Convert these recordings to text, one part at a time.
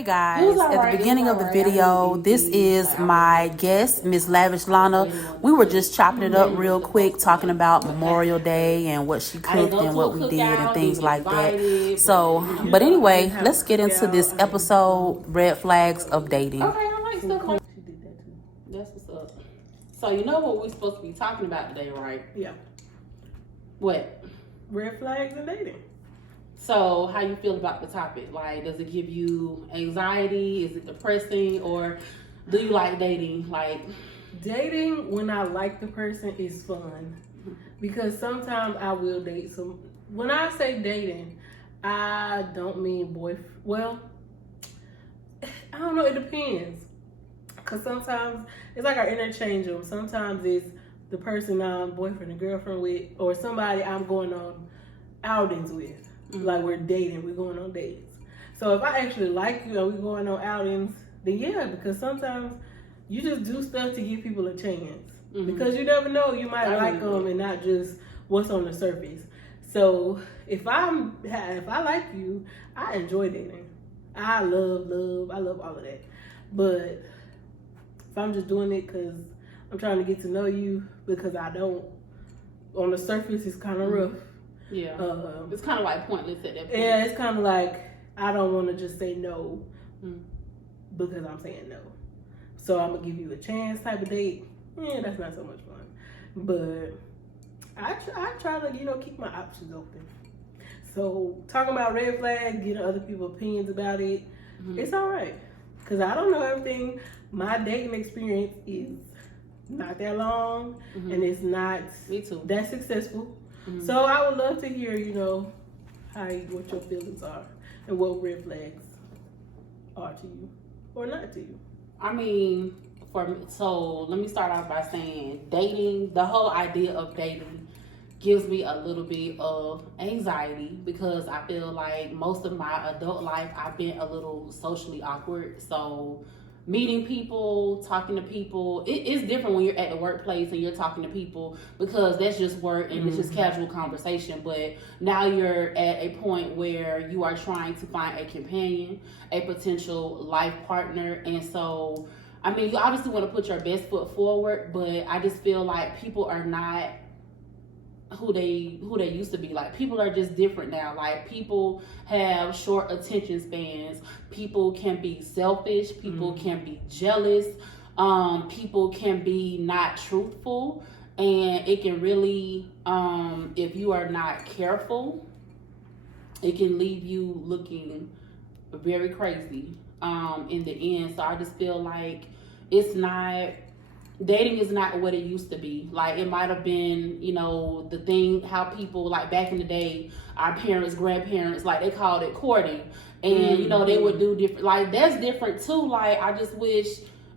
Hey guys, at the beginning of the video, this is my guest, Miss Lavish Lana. We were just chopping it up real quick, talking about Memorial Day and what she cooked and what we did and things like that. So, but anyway, let's get into this episode, Red Flags of Dating. Okay, I like stuff like that's what's up. So you know what we're supposed to be talking about today, right? Yeah. What? Red flags in dating. So how you feel about the topic? Like, does it give you anxiety? Is it depressing? Or do you like dating? Like, dating when I like the person is fun. Because sometimes I will date some. When I say dating, I don't mean boyfriend. Well, I don't know. It depends. Because sometimes it's like I interchange them. Sometimes it's the person I'm boyfriend and girlfriend with, or somebody I'm going on outings with. Mm-hmm. Like we're dating, we're going on dates. So if I actually like you and we're going on outings, then yeah, because sometimes you just do stuff to give people a chance. Mm-hmm. Because you never know, you might like them and not just what's on the surface. So if I like you, I enjoy dating. I love all of that. But if I'm just doing it because I'm trying to get to know you, because I don't, on the surface it's kind of rough. Yeah, it's kind of like pointless at that point. Yeah, it's kind of like I don't want to just say no because I'm saying no. So I'm gonna give you a chance type of date. Yeah, that's not so much fun. But I try to keep my options open. So talking about red flags, getting other people's opinions about it, it's all right. Cause I don't know everything. My dating experience is not that long, and it's not that successful. Mm-hmm. So I would love to hear, what your feelings are and what red flags are to you or not to you. I mean, so let me start off by saying dating, the whole idea of dating gives me a little bit of anxiety because I feel like most of my adult life I've been a little socially awkward. So meeting people, talking to people, it's different when you're at the workplace and you're talking to people because that's just work and it's just casual conversation. But now you're at a point where you are trying to find a companion, a potential life partner. And so, I mean, you obviously want to put your best foot forward, but I just feel like people are not who they used to be. Like, people are just different now. Like, people have short attention spans. People can be selfish. People can be jealous. People can be not truthful, and it can really, if you are not careful, it can leave you looking very crazy in the end. So I just feel like dating is not what it used to be. Like, it might have been, the thing, how people, like, back in the day, our parents, grandparents, like, they called it courting. And, they would do different, like, that's different too. Like, I just wish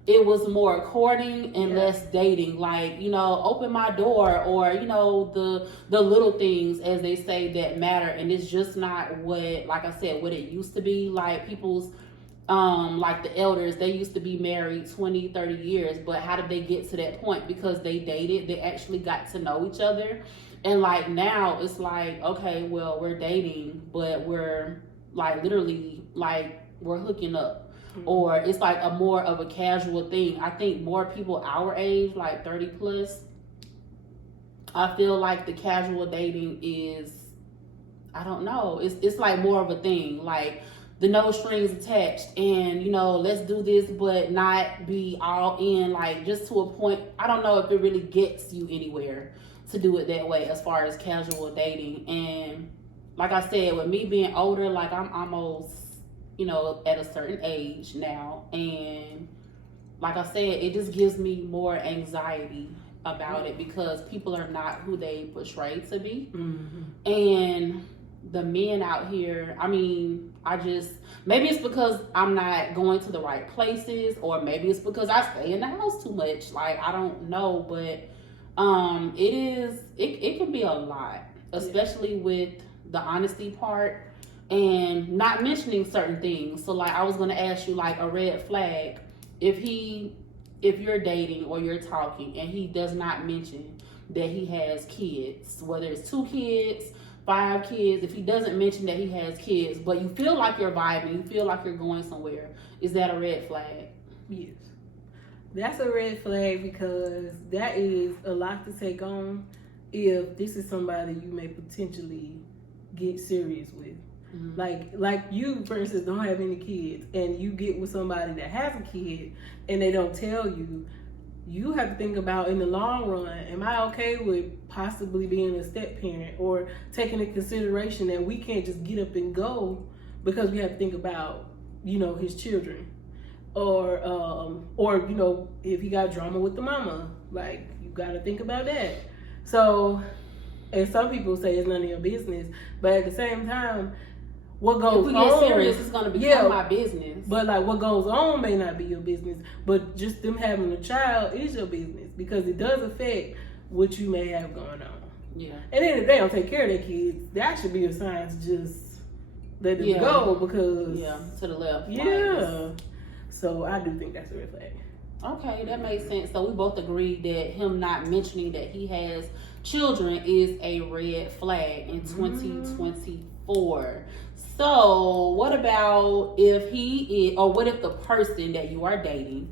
it was more courting and less dating. Like, open my door, or, the little things, as they say, that matter. And it's just not what, like I said, what it used to be. Like, people's, like the elders, they used to be married 20, 30 years, but how did they get to that point? Because they dated, they actually got to know each other. And like now it's like, okay, well, we're dating, but we're like literally like we're hooking up. Or it's like a more of a casual thing. I think more people our age, like 30 plus, I feel like the casual dating is, I don't know, it's like more of a thing. Like, the no strings attached, and let's do this, but not be all in, like, just to a point. I don't know if it really gets you anywhere to do it that way as far as casual dating. And like I said, with me being older, like, I'm almost at a certain age now, and like I said, it just gives me more anxiety about it because people are not who they portray to be. And the men out here, I mean, maybe it's because I'm not going to the right places, or maybe it's because I stay in the house too much. Like, I don't know, but it can be a lot, especially with the honesty part and not mentioning certain things. So, like, I was going to ask you, like, a red flag, if you're dating or you're talking and he does not mention that he has kids, whether it's 2 kids, 5 kids, if he doesn't mention that he has kids, but you feel like you're vibing, you feel like you're going somewhere, is that a red flag? Yes. That's a red flag because that is a lot to take on if this is somebody you may potentially get serious with. Mm-hmm. Like you, for instance, don't have any kids and you get with somebody that has a kid and they don't tell you, you have to think about in the long run, am I okay with possibly being a step parent or taking into consideration that we can't just get up and go because we have to think about, you know, his children. Or you know, if he got drama with the mama, like you got to think about that. So, and some people say it's none of your business, but at the same time, what goes on? If we get serious, it's gonna become my business. But like what goes on may not be your business, but just them having a child is your business because it does affect what you may have going on. Yeah. And then if they don't take care of their kids, that should be a sign to just let them go because to the left. Yeah. So I do think that's a red flag. Okay, that makes sense. So we both agree that him not mentioning that he has children is a red flag in 2024. So what about if he is, or what if the person that you are dating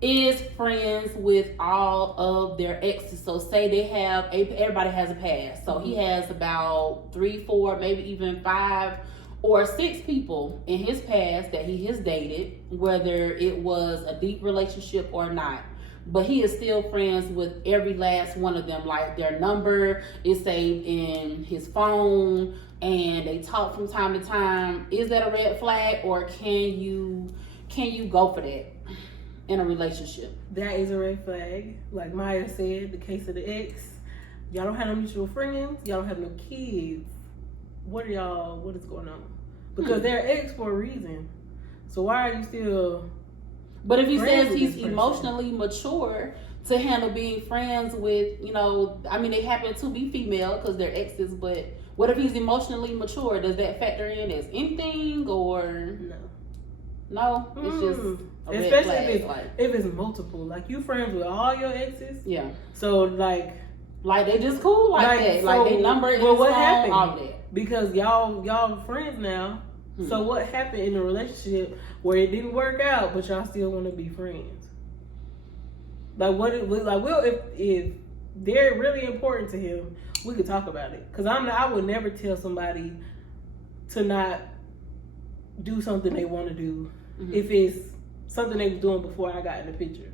is friends with all of their exes? So say they have, everybody has a past. So he has about 3, 4, maybe even 5 or 6 people in his past that he has dated, whether it was a deep relationship or not. But he is still friends with every last one of them. Like their number is saved in his phone and they talk from time to time. Is that a red flag, or can you go for that in a relationship? That is a red flag. Like Maya said, the case of the ex, y'all don't have no mutual friends, y'all don't have no kids. What is going on? Because they're ex for a reason. So why are you still? But if he says he's emotionally mature to handle being friends with, you know, I mean, they happen to be female because they're exes, but what if he's emotionally mature? Does that factor in as anything, or no? It's just a red especially flag, if it's multiple. Like you friends with all your exes. Yeah. So like they just cool like that. So, like they number is what phone, happened? all that. Because y'all friends now. So what happened in the relationship where it didn't work out, but y'all still want to be friends? Like if they're really important to him, we could talk about it. Because I would never tell somebody to not do something they want to do if it's something they was doing before I got in the picture,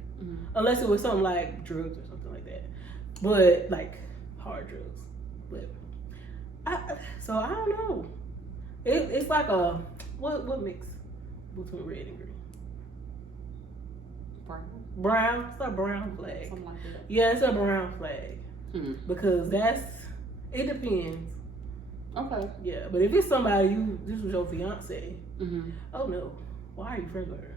unless it was something like drugs or something like that. But like hard drugs, but I don't know. It's like a what mix between red and green? Brown. It's a brown flag. Something like that. Yeah, it's a brown flag because it depends. Okay. Yeah, but if it's somebody this was your fiance, oh no, why are you friends with her?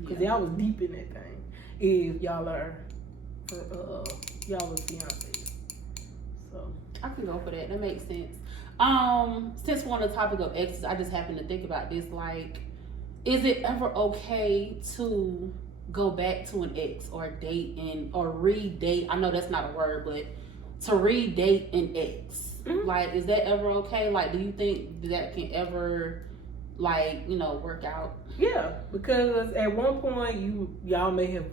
Because y'all was deep in that thing. If y'all was fiancés. So I can go for that. That makes sense. Since we're on the topic of exes, I just happened to think about this. Like, is it ever okay to go back to an ex or date or re-date? I know that's not a word, but to re-date an ex, like, is that ever okay? Like, do you think that can ever, like, you know, work out? Yeah, because at one point y'all may have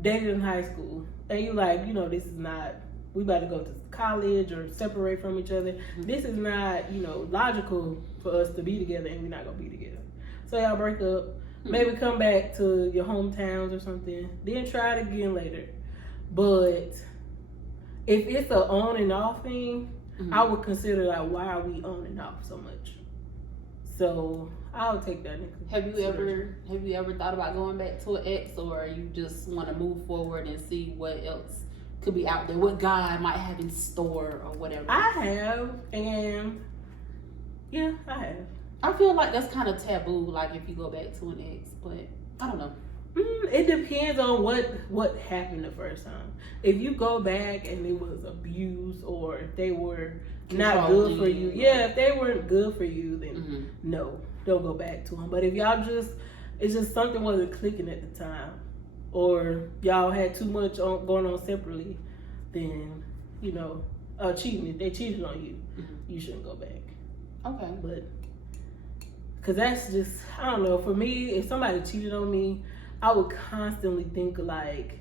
dated in high school, and you like, you know, this is not. We about to go to college or separate from each other. This is not, you know, logical for us to be together, and we're not gonna be together. So y'all break up, maybe come back to your hometowns or something, then try it again later. But if it's an on and off thing, I would consider like, why are we on and off so much? So I'll take that into consideration. Have you ever thought about going back to an ex, or you just want to move forward and see what else could be out there, what God might have in store or whatever? I have, and yeah, I have. I feel like that's kind of taboo, like if you go back to an ex, but I don't know. It depends on what happened the first time. If you go back and it was abuse, or if they were not good for you, if they weren't good for you, then no, don't go back to them. But if y'all it's just something wasn't clicking at the time, or y'all had too much going on separately, then, you know, cheating. If they cheated on you, you shouldn't go back. Okay. But because that's just, I don't know. For me, if somebody cheated on me, I would constantly think like,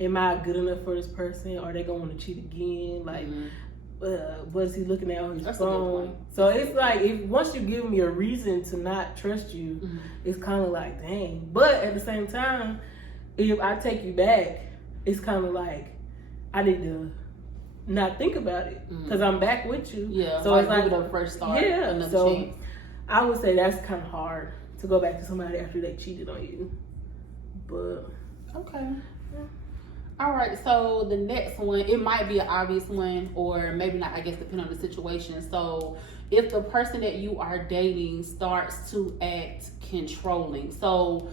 am I good enough for this person? Are they going to want to cheat again? Like, what is he looking at on his phone? So it's like, if once you give me a reason to not trust you, it's kind of like, dang. But at the same time, if I take you back, it's kind of like, I need to not think about it because I'm back with you. Yeah. So it's like the first start. Yeah. So chance. I would say that's kind of hard to go back to somebody after they cheated on you. But okay. All right, so the next one, it might be an obvious one or maybe not, I guess, depending on the situation. So if the person that you are dating starts to act controlling, so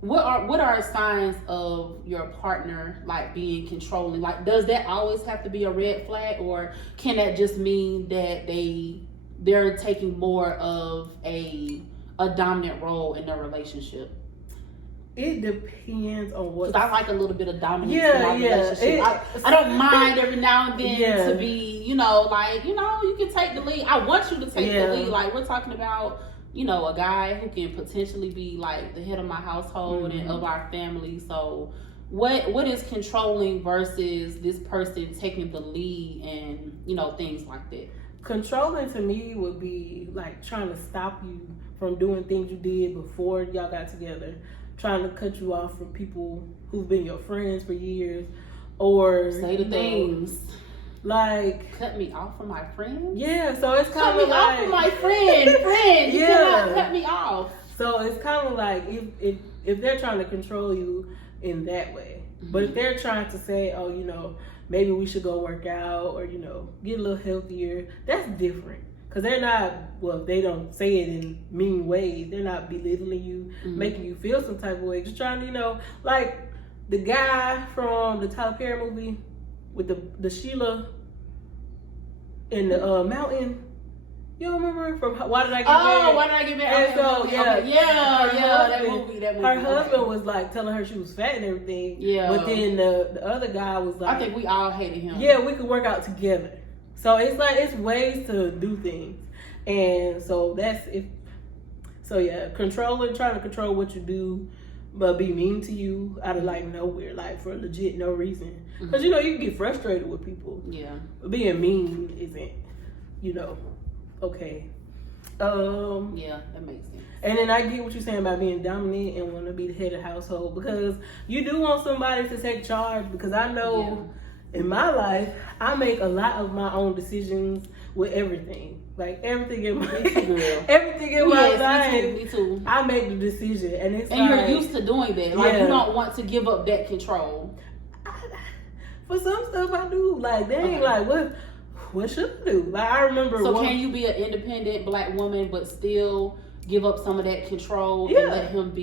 what are signs of your partner like being controlling? Like, does that always have to be a red flag, or can that just mean that they're taking more of a dominant role in their relationship? it depends on what. Because I like a little bit of dominance in my relationship. I don't mind every now and then to be, like, you can take the lead. I want you to take the lead. Like, we're talking about, a guy who can potentially be like the head of my household and of our family. So what is controlling versus this person taking the lead and, things like that? Controlling to me would be like trying to stop you from doing things you did before y'all got together, trying to cut you off from people who've been your friends for years, or say the things like cut me off from my friends. Yeah, so it's kind of like off from my friend. You cannot cut me off. So it's kind of like if they're trying to control you in that way, but if they're trying to say, oh, maybe we should go work out or, get a little healthier, that's different. Because they're not, they don't say it in mean ways. They're not belittling you, making you feel some type of way. Just trying to, like the guy from the Tyler Perry movie with the Sheila in the mountain. You remember from Why Did I Get Married? Oh, Why Did I Get Married? And so, that movie. Her husband was like telling her she was fat and everything. Yeah. But then the other guy was like, I think we all hated him. Yeah, we could work out together. So it's like, it's ways to do things. And so trying to control what you do, but be mean to you out of like nowhere, like for legit no reason. Because you can get frustrated with people. Yeah. But being mean isn't, okay. Yeah, that makes sense. And then I get what you're saying about being dominant and want to be the head of the household, because you do want somebody to take charge. Because I know in my life, I make a lot of my own decisions with everything. Like everything in my life, me too. I make the decision, and you're used to doing that. Like you don't want to give up that control. For some stuff, I do. Like dang, like what should I do? Like I remember. So can you be an independent Black woman but still give up some of that control and let him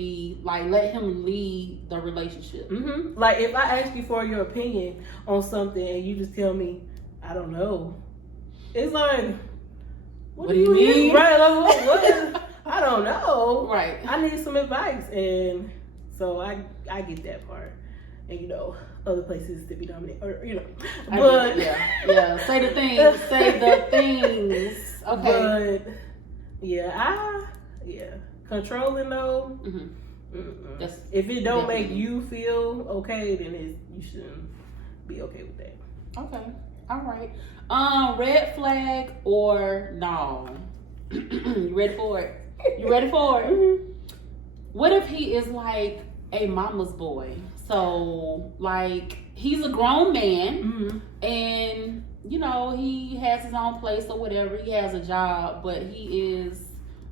lead the relationship? Like if I ask you for your opinion on something and you just tell me I don't know, it's like, what do you mean? Right? Like, what? I don't know. Right. I need some advice, and so I get that part, and other places to be dominant, or but say the things. Say the things. Okay. But controlling though. If it don't make you feel okay, then you shouldn't be okay with that. Okay. All right. Red flag or no? You ready for it? What if he is like a mama's boy? So like he's a grown man and he has his own place or whatever. He has a job, but he is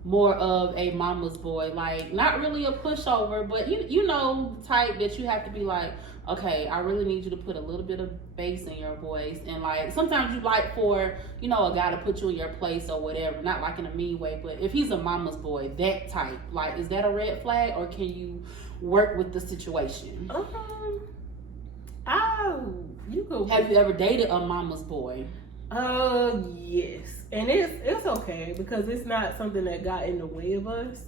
more of a mama's boy. Like not really a pushover, but the type that you have to be like, okay, I really need you to put a little bit of bass in your voice. And like sometimes you like for, a guy to put you in your place or whatever. Not like in a mean way, but if he's a mama's boy, that type, like, is that a red flag or can you work with the situation? Have you ever dated a mama's boy? Yes. And it's okay because it's not something that got in the way of us.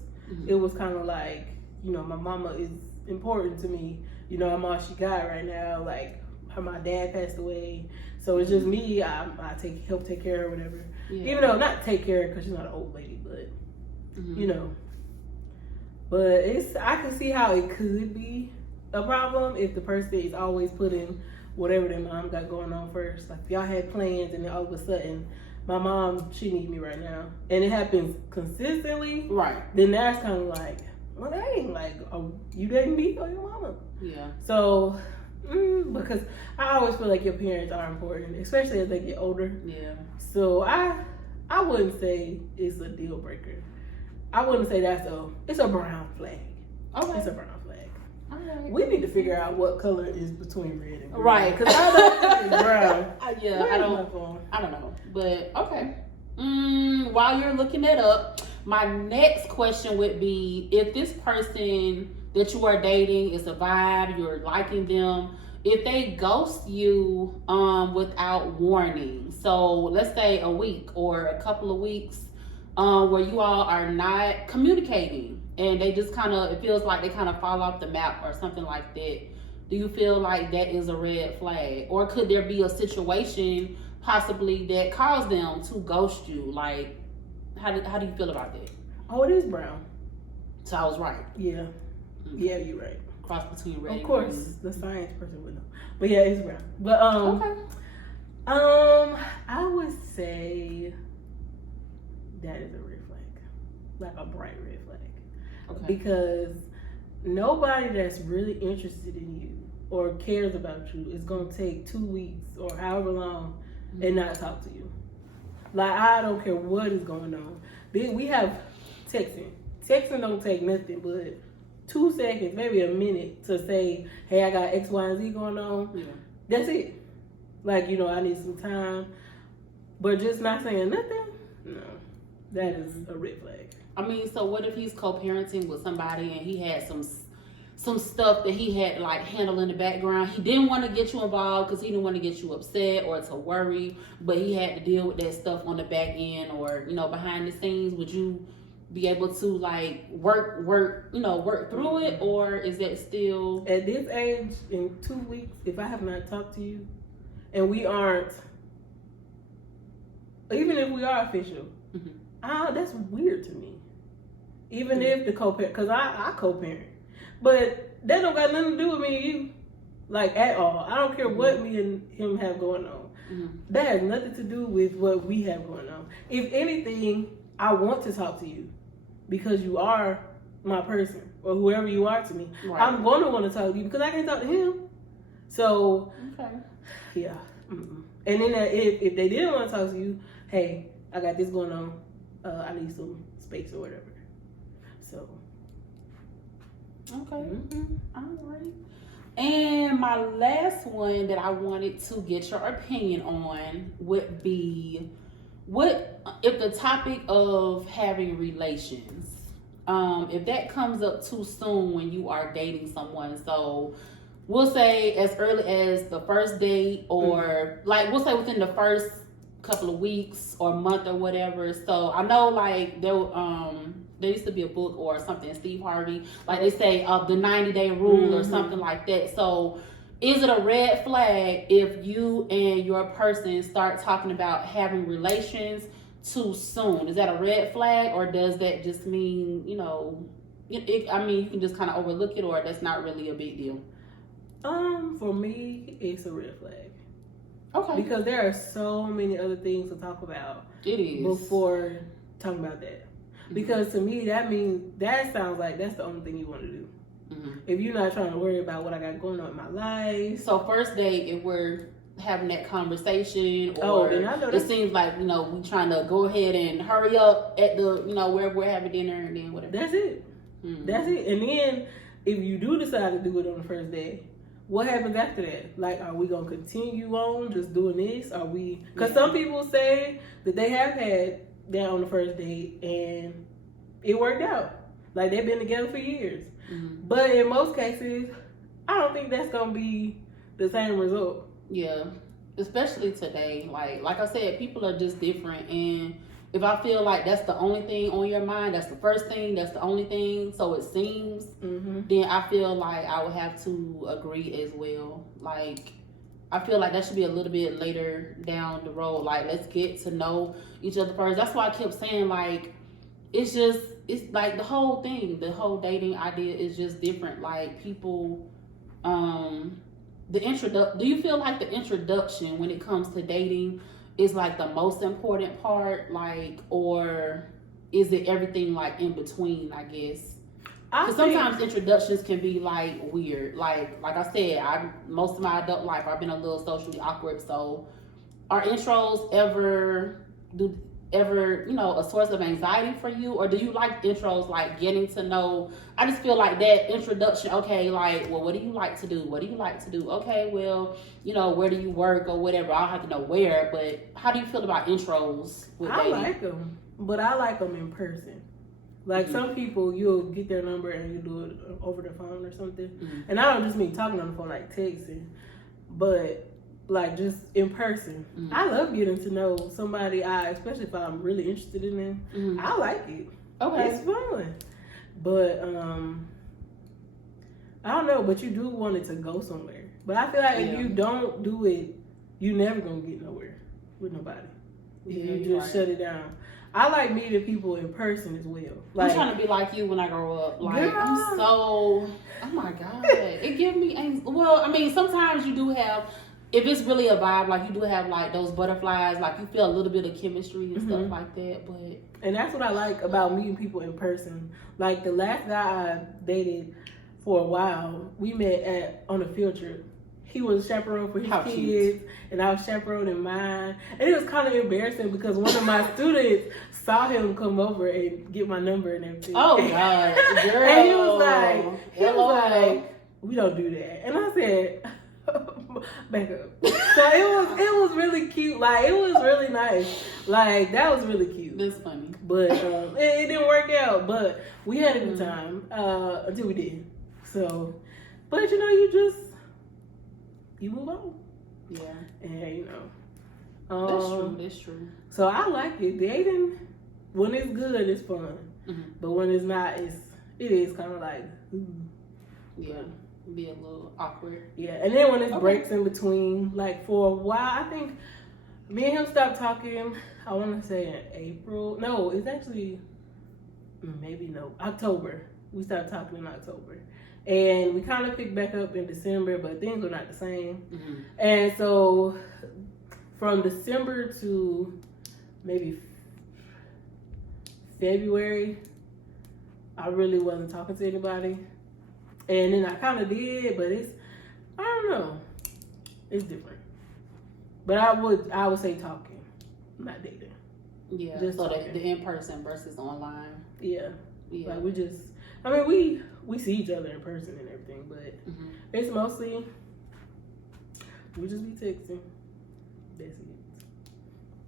It was kind of like, my mama is important to me. I'm all she got right now. Like my dad passed away, So it's just me. I help take care of whatever. Yeah. Even though not take care of because she's not an old lady, but you know. But I can see how it could be a problem if the person is always putting whatever their mom got going on first. Like if y'all had plans and then all of a sudden my mom, she needs me right now, and it happens consistently. Right. Then that's kind of like, well, dang, like you dating me or your mama? Yeah. So. Because I always feel like your parents are important, especially as they get older. Yeah. So I wouldn't say it's a deal breaker. I wouldn't say it's a brown flag. Okay. It's a brown flag. All right. We need to figure out what color is between red and green. Right. Because I don't think it's brown. Yeah. I don't know. But okay. While you're looking that up, my next question would be, if this person that you are dating is a vibe, you're liking them, if they ghost you without warning, so let's say a week or a couple of weeks where you all are not communicating and they just it feels like they kind of fall off the map or something like that, do you feel like that is a red flag? Or could there be a situation possibly that caused them to ghost you? Like, how do you feel about that? Oh, it is brown. So I was right. Yeah. Yeah, you're right. Cross between red. Of course, and the science person would know. But yeah, it's brown. But okay. I would say that is a red flag, like a bright red flag. Okay. Because nobody that's really interested in you or cares about you is gonna take 2 weeks or however long and not talk to you. Like, I don't care what is going on. We have texting. Texting don't take nothing but 2 seconds, maybe a minute to say, hey, I got X, Y, and Z going on. Yeah. That's it. Like, I need some time. But just not saying nothing, no. That is a red flag. I mean, so what if he's co-parenting with somebody and he had some stuff that he had like handle in the background? He didn't want to get you involved because he didn't want to get you upset or to worry, but he had to deal with that stuff on the back end or, behind the scenes. Would you be able to like work through it, or is that still at this age in 2 weeks? If I have not talked to you, and we aren't, even if we are official, that's weird to me. Even if the co-parent, because I co-parent, but that don't got nothing to do with me and you, like at all. I don't care what me and him have going on. That has nothing to do with what we have going on. If anything, I want to talk to you because you are my person or whoever you are to me. Right. I'm going to want to talk to you because I can't talk to him. So, yeah. And then if they didn't want to talk to you, hey, I got this going on. I need some space or whatever. So. Okay. All right. And my last one that I wanted to get your opinion on would be, what if the topic of having relations, if that comes up too soon when you are dating someone? So we'll say as early as the first date, or like we'll say within the first couple of weeks or month or whatever. So I know like there used to be a book or something, Steve Harvey, like they say the 90-day rule or something like that. So is it a red flag if you and your person start talking about having relations too soon? Is that a red flag, or does that just mean, you can just kind of overlook it, or that's not really a big deal? For me, it's a red flag. Okay. Because there are so many other things to talk about. It is. Before talking about that. Because to me, that sounds like that's the only thing you want to do. If you're not trying to worry about what I got going on in my life. So first date, if we're having that conversation, or then I know it seems like, we trying to go ahead and hurry up at the, where we're having dinner and then whatever. That's it. That's it. And then if you do decide to do it on the first day, what happens after that? Like, are we going to continue on just doing this? Are we, because some people say that they have had that on the first date and it worked out. Like, they've been together for years. But in most cases, I don't think that's going to be the same result. Yeah. Especially today. Like I said, people are just different. And if I feel like that's the only thing on your mind, that's the first thing, that's the only thing, so it seems, then I feel like I would have to agree as well. Like, I feel like that should be a little bit later down the road. Like, let's get to know each other first. That's why I kept saying, like, it's like the whole thing, the whole dating idea is just different. Like, people, do you feel like the introduction when it comes to dating is like the most important part? Like, or is it everything like in between, I guess? Because sometimes introductions can be like weird. Like I said, most of my adult life I've been a little socially awkward. So, are intros ever a source of anxiety for you, or do you like intros like getting to know? I just feel like that introduction. Okay, like, well, what do you like to do? What do you like to do? Okay, well, where do you work or whatever. I don't have to know where, but how do you feel about intros with dating? I like them, but I like them in person. Like, some people, you'll get their number and you do it over the phone or something. And I don't just mean talking on the phone, like texting, but like just in person. I love getting to know somebody, especially if I'm really interested in them. I like it. Okay. It's fun. But, I don't know, but you do want it to go somewhere. But I feel like if you don't do it, you never going to get nowhere with nobody. You just shut it down. I like meeting people in person as well. Like, I'm trying to be like you when I grow up. Like, I'm so, oh my God. It gives me anxiety. Well, I mean, sometimes you do have, if it's really a vibe, like you do have like those butterflies, like you feel a little bit of chemistry and stuff like that. But and that's what I like about meeting people in person. Like, the last guy I dated for a while, we met on a field trip. He was chaperone for his kids, and I was chaperoning mine. And it was kind of embarrassing because one of my students saw him come over and get my number and everything. Oh, God, girl. And he was like, we don't do that. And I said, back up. So it was really cute. Like, it was really nice. Like, that was really cute. That's funny. But it didn't work out. But we had a good time until we did. So, but you move on. Yeah. And that's true. So I like it. Dating, when it's good, it's fun. But when it's not, it is kind of like, yeah, be a little awkward. Yeah. And then when it breaks in between, like for a while, I think me and him stopped talking, I want to say in April. No, it's actually October. We started talking in October. And we kind of picked back up in December, but things were not the same. And so from December to maybe February, I really wasn't talking to anybody. And then I kind of did, but I don't know. It's different. But I would say talking, not dating. Yeah, just so the in-person versus online. Yeah. Like, we see each other in person and everything, but it's mostly we just be texting. That's it.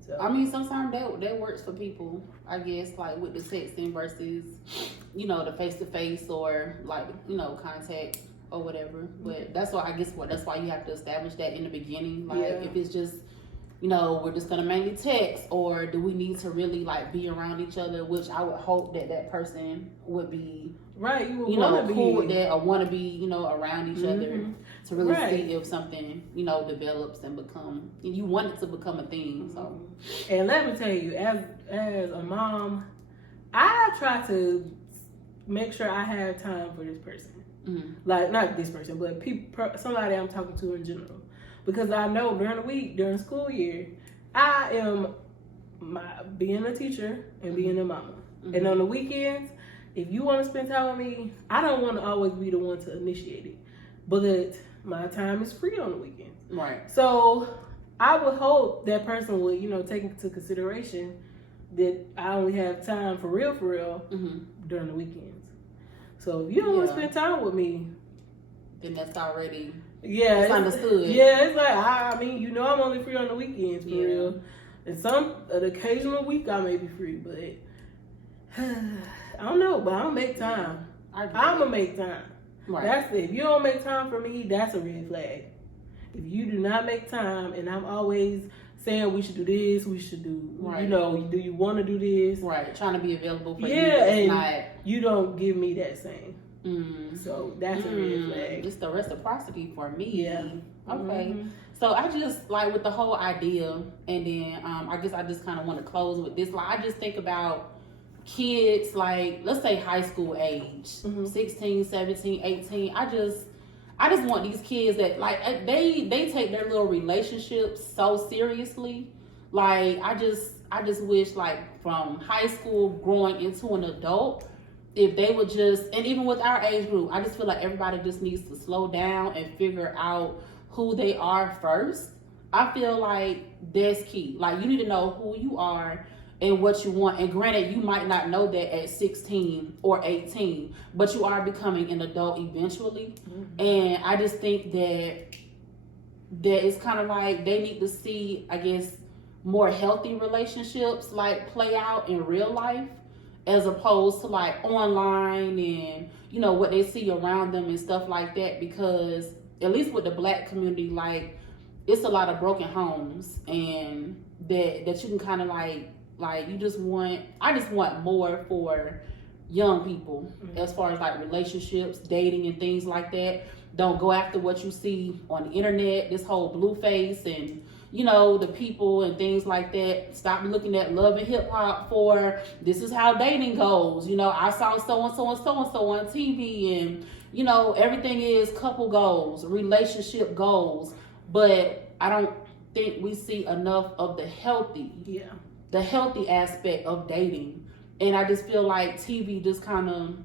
So I mean, sometimes that works for people, I guess, like with the texting versus, the face-to-face or like, contact or whatever. But that's why that's why you have to establish that in the beginning. Like, if it's just, we're just gonna mainly text, or do we need to really like be around each other? Which I would hope that person would be right. You would cool with that, or want to be around each other to really see if something develops and you want it to become a thing. So, and let me tell you, as a mom, I try to make sure I have time for this person. Like, not this person, but somebody I'm talking to in general. Because I know during the week, during school year, I am being a teacher and being a mama. And on the weekends, if you want to spend time with me, I don't want to always be the one to initiate it. But my time is free on the weekends. Right. So I would hope that person would, take into consideration that I only have time for real during the weekends. So if you don't want to spend time with me, then that's already... Yeah, it's understood. Yeah, it's like, I'm only free on the weekends for real. And an occasional week I may be free, but I don't know. But I'm gonna make time. I'm gonna make time. Right. That's it. If you don't make time for me, that's a red flag. If you do not make time, and I'm always saying we should do this, we should do, do you want to do this? Right. Trying to be available for you. Yeah, and you don't give me that same. So that's a red flag. It's the reciprocity for me. Yeah. Okay. So I just like with the whole idea, and then I guess I just kind of want to close with this. Like I just think about kids, like let's say high school age, 16, 17, 18. I just want these kids that like they take their little relationships so seriously. Like I just wish like from high school growing into an adult, if they would just, and even with our age group, I just feel like everybody just needs to slow down and figure out who they are first. I feel like that's key. Like you need to know who you are and what you want. And granted, you might not know that at 16 or 18, but you are becoming an adult eventually. And I just think that it's kind of like they need to see, I guess, more healthy relationships like play out in real life, as opposed to like online and what they see around them and stuff like that. Because at least with the Black community, like it's a lot of broken homes, and that you can kind of like you just want, I just want more for young people as far as like relationships, dating and things like that. Don't go after what you see on the internet, this whole blue face and the people and things like that. Stop looking at Love and Hip Hop for this is how dating goes. I saw so and so and so and so on TV, and everything is couple goals, relationship goals, but I don't think we see enough of the healthy aspect of dating. And I just feel like TV just kind of,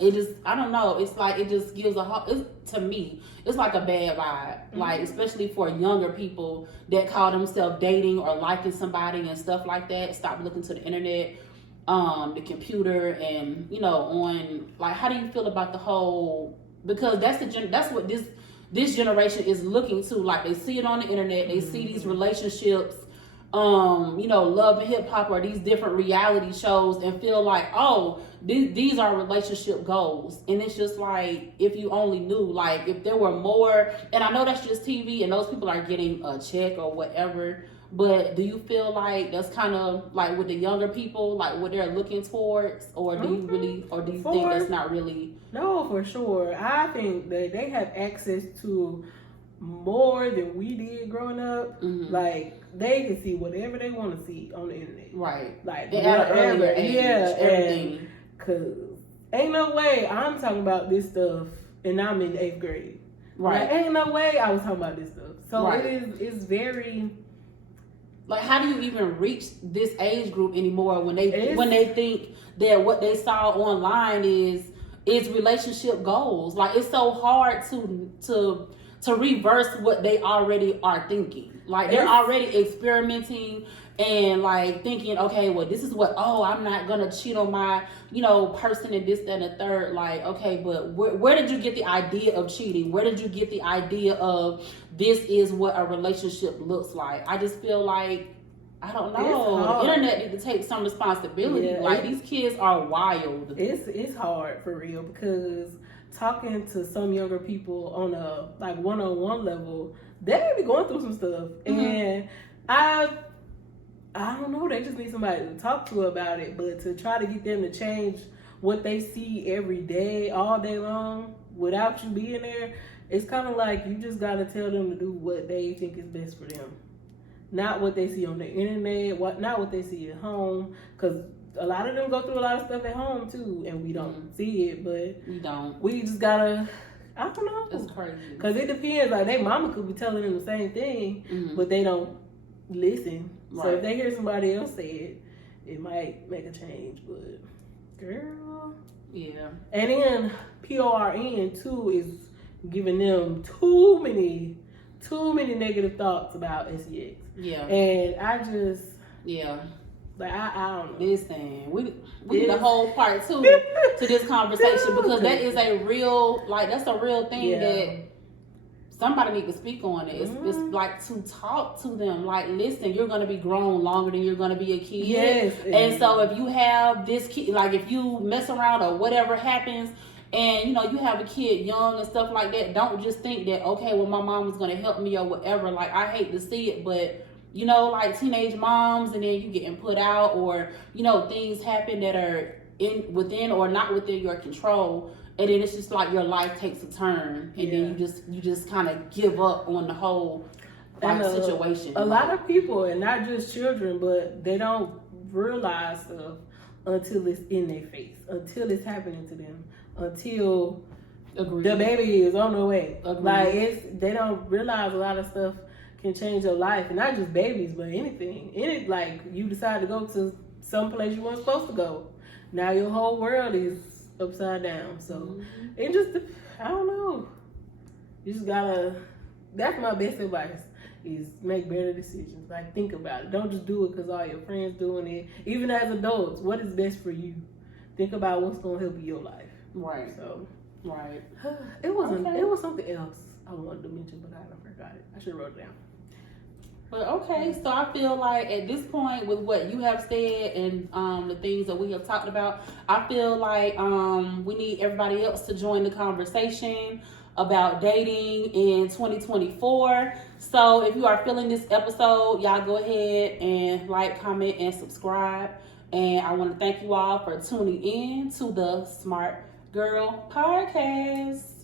I don't know, it's like it just gives to me, it's like a bad vibe. Like, especially for younger people that call themselves dating or liking somebody and stuff like that. Stop looking to the internet, the computer, and on like, how do you feel about the whole, because that's what this generation is looking to. Like, they see it on the internet, they see these relationships, Love and Hip Hop or these different reality shows, and feel like, oh, these are relationship goals. And it's just like, if you only knew, like if there were more, and I know that's just TV and those people are getting a check or whatever, but do you feel like that's kind of like with the younger people, like what they're looking towards, or do you really, or do you think that's not really? No, for sure. I think that they have access to more than we did growing up. Like they can see whatever they want to see on the internet, right? Like at an earlier age, everything. Cause ain't no way I'm talking about this stuff and I'm in 8th grade, right? Like, ain't no way I was talking about this stuff. So it's very, like, how do you even reach this age group anymore when they think that what they saw online is relationship goals? Like, it's so hard to reverse what they already are thinking. Like, they're already experimenting and like thinking, okay, well, this is what, I'm not gonna cheat on my person and this, that, and the third. Like, okay, but where did you get the idea of cheating? Where did you get the idea of this is what a relationship looks like? I just feel like, I don't know, the internet need to take some responsibility. Like, these kids are wild. It's hard for real, because talking to some younger people on a like one-on-one level, they be going through some stuff, and I don't know, they just need somebody to talk to about it. But to try to get them to change what they see every day, all day long, without you being there, it's kind of like you just got to tell them to do what they think is best for them, not what they see on the internet, not what they see at home, because a lot of them go through a lot of stuff at home too, and we don't see it, but we just gotta, I don't know. It's crazy. Because it depends. Like, their mama could be telling them the same thing, but they don't listen. Right. So if they hear somebody else say it, it might make a change. But, girl. Yeah. And then PORN too is giving them too many negative thoughts about SEX. Yeah. And I just... Yeah. Like, I don't know. Listen, we need a whole part 2 to this conversation, because that is a real, like, that's a real thing that somebody need to speak on it. It's like to talk to them. Like, listen, you're going to be grown longer than you're going to be a kid. Yes. And so if you have this kid, like if you mess around or whatever happens, and you have a kid young and stuff like that, don't just think that, okay, well, my mom is going to help me or whatever. Like, I hate to see it, but like teenage moms, and then you getting put out, or things happen that are within or not within your control, and then it's just like your life takes a turn, and then you just kind of give up on the whole situation. A lot of people, and not just children, but they don't realize stuff until it's in their face, until it's happening to them, until the baby is on the way. Like they don't realize a lot of stuff can change your life, and not just babies, but anything. Like you decide to go to some place you weren't supposed to go. Now your whole world is upside down. So it just, I don't know. You just gotta. That's my best advice. Is make better decisions. Like, think about it. Don't just do it because all your friends doing it. Even as adults, what is best for you? Think about what's gonna help your life. Right. So, right. It wasn't. Okay. It was something else I wanted to mention, but I forgot it. I should have wrote it down. But okay, so I feel like at this point, with what you have said and the things that we have talked about, I feel like we need everybody else to join the conversation about dating in 2024. So if you are feeling this episode, y'all go ahead and like, comment, and subscribe. And I want to thank you all for tuning in to the Smart Girl Podcast.